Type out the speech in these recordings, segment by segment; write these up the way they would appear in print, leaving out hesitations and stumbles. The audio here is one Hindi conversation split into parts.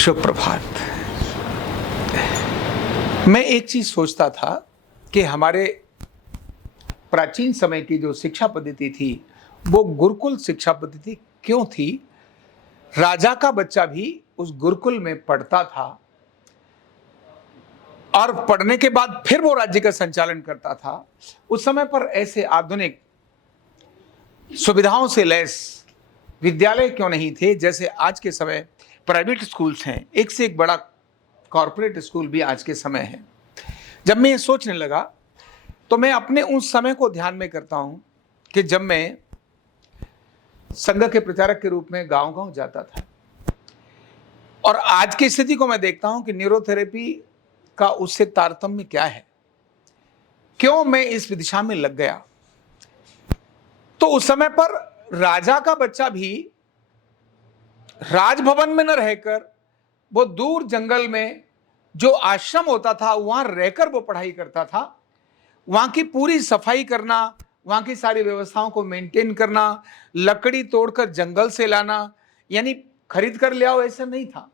शुभ प्रभात। मैं एक चीज सोचता था कि हमारे प्राचीन समय की जो शिक्षा पद्धति थी वो गुरुकुल शिक्षा पद्धति क्यों थी। राजा का बच्चा भी उस गुरुकुल में पढ़ता था और पढ़ने के बाद फिर वो राज्य का संचालन करता था। उस समय पर ऐसे आधुनिक सुविधाओं से लैस विद्यालय क्यों नहीं थे जैसे आज के समय प्राइवेट स्कूल्स हैं। एक से एक बड़ा कॉरपोरेट स्कूल भी आज के समय है। जब मैं ये सोचने लगा तो मैं अपने उस समय को ध्यान में करता हूं कि जब मैं संघ के प्रचारक के रूप में गांव-गांव जाता था और आज की स्थिति को मैं देखता हूं कि न्यूरोथेरेपी का उससे तारतम्य क्या है, क्यों मैं इस दिशा में लग गया। तो उस समय पर राजा का बच्चा भी राजभवन में न रहकर वो दूर जंगल में जो आश्रम होता था वहां रहकर वो पढ़ाई करता था। वहां की पूरी सफाई करना, वहां की सारी व्यवस्थाओं को मेंटेन करना, लकड़ी तोड़कर जंगल से लाना, यानी खरीद कर ले आओ ऐसा नहीं था।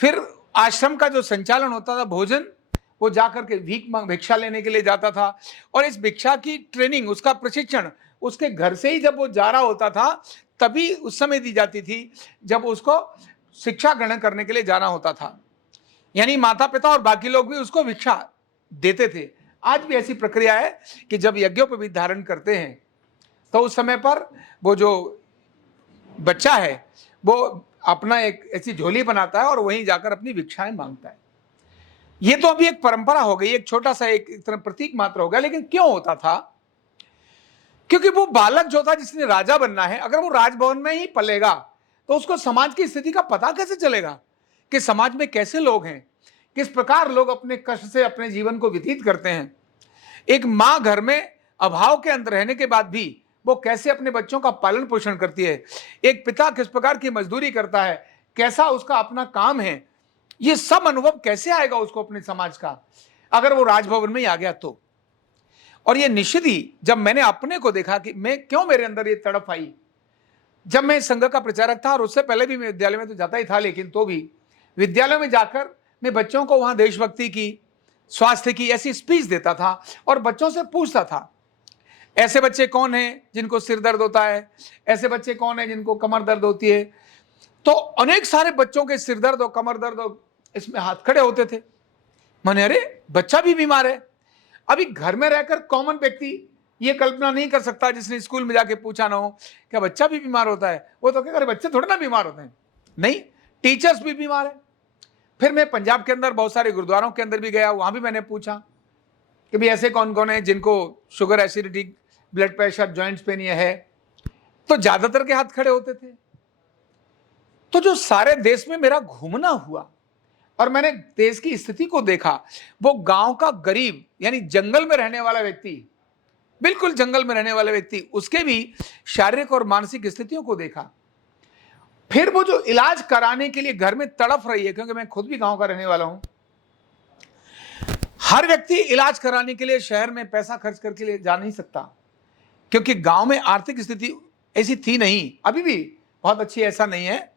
फिर आश्रम का जो संचालन होता था, भोजन, वो जाकर के भिक्षा लेने के लिए जाता था और इस भिक्षा की ट्रेनिंग, उसका प्रशिक्षण उसके घर से ही जब वो जा रहा होता था तभी उस समय दी जाती थी जब उसको शिक्षा ग्रहण करने के लिए जाना होता था। यानी माता पिता और बाकी लोग भी उसको भिक्षा देते थे। आज भी ऐसी प्रक्रिया है कि जब यज्ञोपवीत धारण करते हैं तो उस समय पर वो जो बच्चा है वो अपना एक ऐसी झोली बनाता है और वहीं जाकर अपनी भिक्षाएं मांगता है। ये तो अभी एक परंपरा हो गई, एक छोटा सा एक तरह प्रतीक मात्र हो गया। लेकिन क्यों होता था? क्योंकि वो बालक जो था जिसने राजा बनना है, अगर वो राजभवन में ही पलेगा तो उसको समाज की स्थिति का पता कैसे चलेगा कि समाज में कैसे लोग हैं, किस प्रकार लोग अपने कष्ट से अपने जीवन को व्यतीत करते हैं। एक मां घर में अभाव के अंदर रहने के बाद भी वो कैसे अपने बच्चों का पालन पोषण करती है, एक पिता किस प्रकार की मजदूरी करता है, कैसा उसका अपना काम है, ये सब अनुभव कैसे आएगा उसको अपने समाज का अगर वो राजभवन में ही आ गया तो। और ये निश्चित ही जब मैंने अपने को देखा कि मैं क्यों, मेरे अंदर ये तड़प आई जब मैं संघ का प्रचारक था और उससे पहले भी मैं विद्यालय में तो जाता ही था, लेकिन तो भी विद्यालय में जाकर मैं बच्चों को वहां देशभक्ति की, स्वास्थ्य की ऐसी स्पीच देता था और बच्चों से पूछता था ऐसे बच्चे कौन हैं जिनको सिर दर्द होता है, ऐसे बच्चे कौन हैं जिनको कमर दर्द होती है। तो अनेक सारे बच्चों के सिर दर्द और कमर दर्द और इसमें हाथ खड़े होते थे। मैंने, अरे बच्चा भी बीमार है। अभी घर में रहकर कॉमन व्यक्ति ये कल्पना नहीं कर सकता जिसने स्कूल में जाके पूछा ना हो क्या बच्चा भी बीमार होता है। वो तो क्या, बच्चे थोड़े ना बीमार होते हैं, नहीं, टीचर्स भी बीमार है। फिर मैं पंजाब के अंदर बहुत सारे गुरुद्वारों के अंदर भी गया, वहां भी मैंने पूछा कि भाई ऐसे कौन कौन है जिनको sugar, acidity, blood pressure, joints pain ये है। तो ज्यादातर के हाथ खड़े होते थे। तो जो सारे देश में मेरा घूमना हुआ और मैंने देश की स्थिति को देखा, वो गांव का गरीब यानी जंगल में रहने वाला व्यक्ति, बिल्कुल जंगल में रहने वाला व्यक्ति, उसके भी शारीरिक और मानसिक स्थितियों को देखा। फिर वो जो इलाज कराने के लिए घर में तड़प रही है, क्योंकि मैं खुद भी गांव का रहने वाला हूं। हर व्यक्ति इलाज कराने के लिए शहर में पैसा खर्च करके लिए जा नहीं सकता, क्योंकि गांव में आर्थिक स्थिति ऐसी थी नहीं, अभी भी बहुत अच्छी ऐसा नहीं है।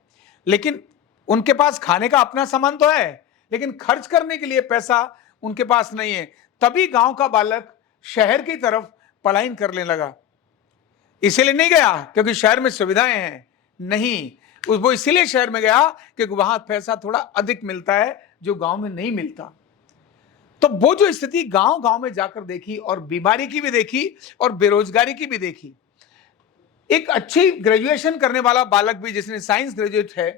लेकिन उनके पास खाने का अपना सामान तो है, लेकिन खर्च करने के लिए पैसा उनके पास नहीं है। तभी गांव का बालक शहर की तरफ पलायन करने लगा। इसीलिए नहीं गया क्योंकि शहर में सुविधाएं हैं, नहीं, वो इसीलिए शहर में गया क्योंकि वहां पैसा थोड़ा अधिक मिलता है जो गांव में नहीं मिलता। तो वो जो स्थिति गांव गांव में जाकर देखी और बीमारी की भी देखी और बेरोजगारी की भी देखी। एक अच्छी ग्रेजुएशन करने वाला बालक भी जिसने साइंस ग्रेजुएट है,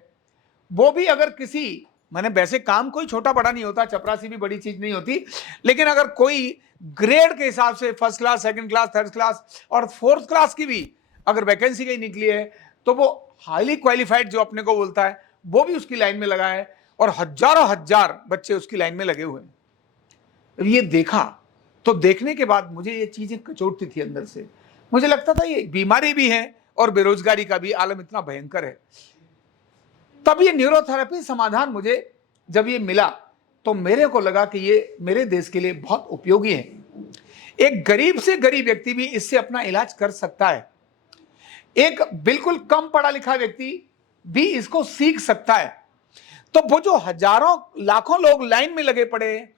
वो भी अगर किसी, मैंने वैसे काम कोई छोटा बड़ा नहीं होता, चपरासी भी बड़ी चीज नहीं होती, लेकिन अगर कोई ग्रेड के हिसाब से first class, second class, third class और फोर्थ क्लास की भी अगर वैकेंसी कहीं निकली है तो वो हाईली क्वालिफाइड जो अपने को बोलता है वो भी उसकी लाइन में लगा है और हजारों हजार बच्चे उसकी लाइन में लगे हुए हैं। ये देखा तो देखने के बाद मुझे ये चीजें कचोटती थी अंदर से। मुझे लगता था ये बीमारी भी है और बेरोजगारी का भी आलम इतना भयंकर है। तब ये न्यूरोथेरेपी समाधान मुझे जब ये मिला तो मेरे को लगा कि ये मेरे देश के लिए बहुत उपयोगी है। एक गरीब से गरीब व्यक्ति भी इससे अपना इलाज कर सकता है। एक बिल्कुल कम पढ़ा लिखा व्यक्ति भी इसको सीख सकता है। तो वो जो हजारों लाखों लोग लाइन में लगे पड़े हैं,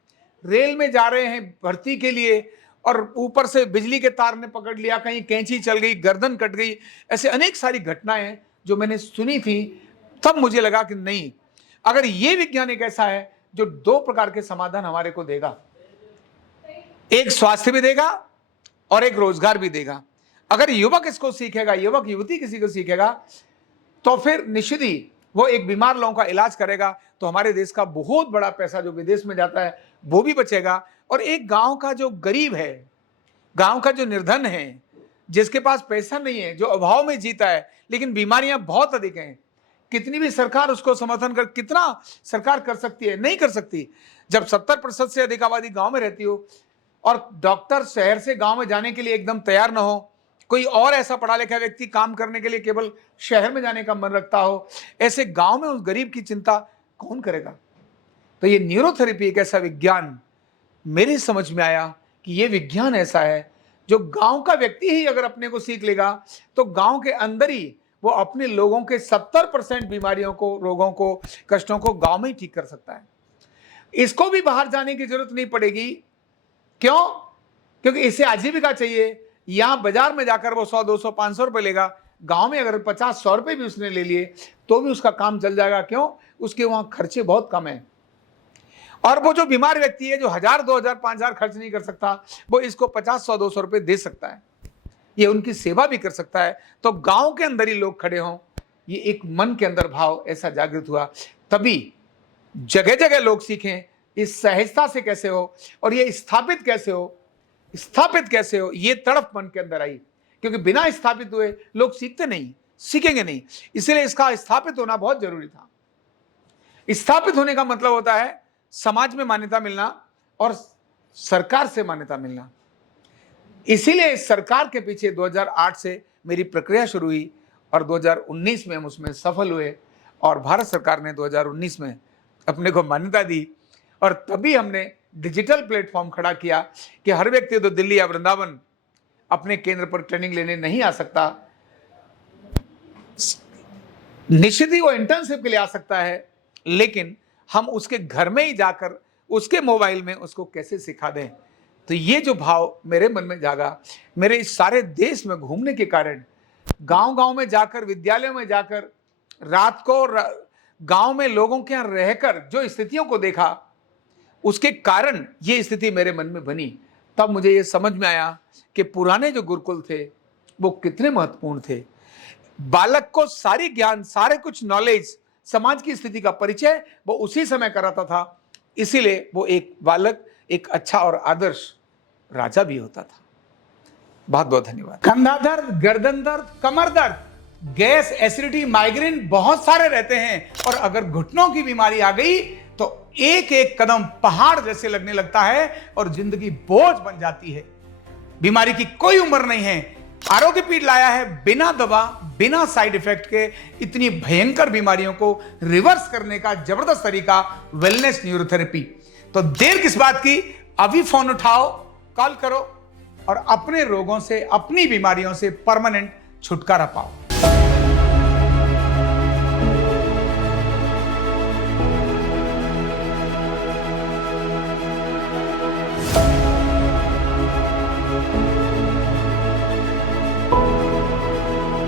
रेल में जा रहे हैं भर्ती के लिए, और ऊपर से बिजली के तार ने पकड़ लिया, कहीं कैंची चल गई, गर्दन कट गई, ऐसे अनेक सारी घटनाएं जो मैंने सुनी थी, तब मुझे लगा कि नहीं, अगर ये विज्ञान एक ऐसा है जो दो प्रकार के समाधान हमारे को देगा, एक स्वास्थ्य भी देगा और एक रोजगार भी देगा। अगर युवक इसको सीखेगा, युवक युवती किसी को सीखेगा, तो फिर निश्चित ही वो एक बीमार लोगों का इलाज करेगा, तो हमारे देश का बहुत बड़ा पैसा जो विदेश में जाता है वो भी बचेगा। और एक गांव का जो गरीब है, गांव का जो निर्धन है, जिसके पास पैसा नहीं है, जो अभाव में जीता है, लेकिन बीमारियां बहुत अधिक हैं, कितनी भी सरकार उसको समर्थन कर, कितना सरकार कर सकती है? नहीं कर सकती। जब 70% से अधिक आबादी गांव में रहती हो और डॉक्टर शहर से गांव में जाने के लिए एकदम तैयार ना हो, कोई और ऐसा पढ़ा लिखा व्यक्ति काम करने के लिए केवल शहर में जाने का मन रखता हो, ऐसे गांव में उस गरीब की चिंता कौन करेगा? तो ये न्यूरोथेरेपी एक ऐसा विज्ञान मेरी समझ में आया कि ये विज्ञान ऐसा है जो गांव का व्यक्ति ही अगर अपने को सीख लेगा, तो गांव के अंदर ही वो अपने लोगों के 70% बीमारियों को, रोगों को, कष्टों को गांव में ही ठीक कर सकता है। इसको भी बाहर जाने की जरूरत नहीं पड़ेगी। क्यों? क्योंकि इसे आजीविका चाहिए। यहां बाजार में जाकर वो 100, 200, 500 रुपए लेगा, गांव में अगर 50, 100 रुपए भी उसने ले लिए तो भी उसका काम चल जाएगा। क्यों? उसके वहां खर्चे बहुत कम है। और वो जो बीमार व्यक्ति है, जो 1000, 2000, 5000 खर्च नहीं कर सकता, वो इसको 50, 100, 200 रुपए दे सकता है, ये उनकी सेवा भी कर सकता है। तो गांव के अंदर ही लोग खड़े हों, ये एक मन के अंदर भाव ऐसा जागृत हुआ, तभी जगह जगह लोग सीखें इस सहजता से कैसे हो, और ये स्थापित कैसे हो, ये तड़प मन के अंदर आई। क्योंकि बिना स्थापित हुए लोग सीखते नहीं, सीखेंगे नहीं, इसलिए इसका स्थापित होना बहुत जरूरी था। स्थापित होने का मतलब होता है समाज में मान्यता मिलना और सरकार से मान्यता मिलना। इसीलिए इस सरकार के पीछे 2008 से मेरी प्रक्रिया शुरू हुई और 2019 में हम उसमें सफल हुए, और भारत सरकार ने 2019 में अपने को मान्यता दी। और तभी हमने डिजिटल प्लेटफॉर्म खड़ा किया कि हर व्यक्ति तो दिल्ली या वृंदावन अपने केंद्र पर ट्रेनिंग लेने नहीं आ सकता, निश्चित ही वो इंटर्नशिप के लिए आ सकता है, लेकिन हम उसके घर में ही जाकर उसके मोबाइल में उसको कैसे सिखा दें। तो ये जो भाव मेरे मन में जागा, मेरे इस सारे देश में घूमने के कारण, गांव-गांव में जाकर, विद्यालयों में जाकर, रात को गांव में लोगों के यहाँ रहकर जो स्थितियों को देखा, उसके कारण ये स्थिति मेरे मन में बनी। तब मुझे ये समझ में आया कि पुराने जो गुरुकुल थे वो कितने महत्वपूर्ण थे। बालक को सारी ज्ञान, सारे कुछ नॉलेज, समाज की स्थिति का परिचय वो उसी समय कराता था। इसीलिए वो एक बालक एक अच्छा और आदर्श राजा भी होता था। बहुत बहुत धन्यवाद। कंधा दर्द, गर्दन दर्द, कमर दर्द, गैस, एसिडिटी, माइग्रेन बहुत सारे रहते हैं, और अगर घुटनों की बीमारी आ गई तो एक एक कदम पहाड़ जैसे लगने लगता है और जिंदगी बोझ बन जाती है। बीमारी की कोई उम्र नहीं है। आरोग्य पीठ लाया है बिना दवा, बिना साइड इफेक्ट के इतनी भयंकर बीमारियों को रिवर्स करने का जबरदस्त तरीका, वेलनेस न्यूरोथेरेपी। तो देर किस बात की, अभी फोन उठाओ, कॉल करो और अपने रोगों से, अपनी बीमारियों से परमानेंट छुटकारा पाओ।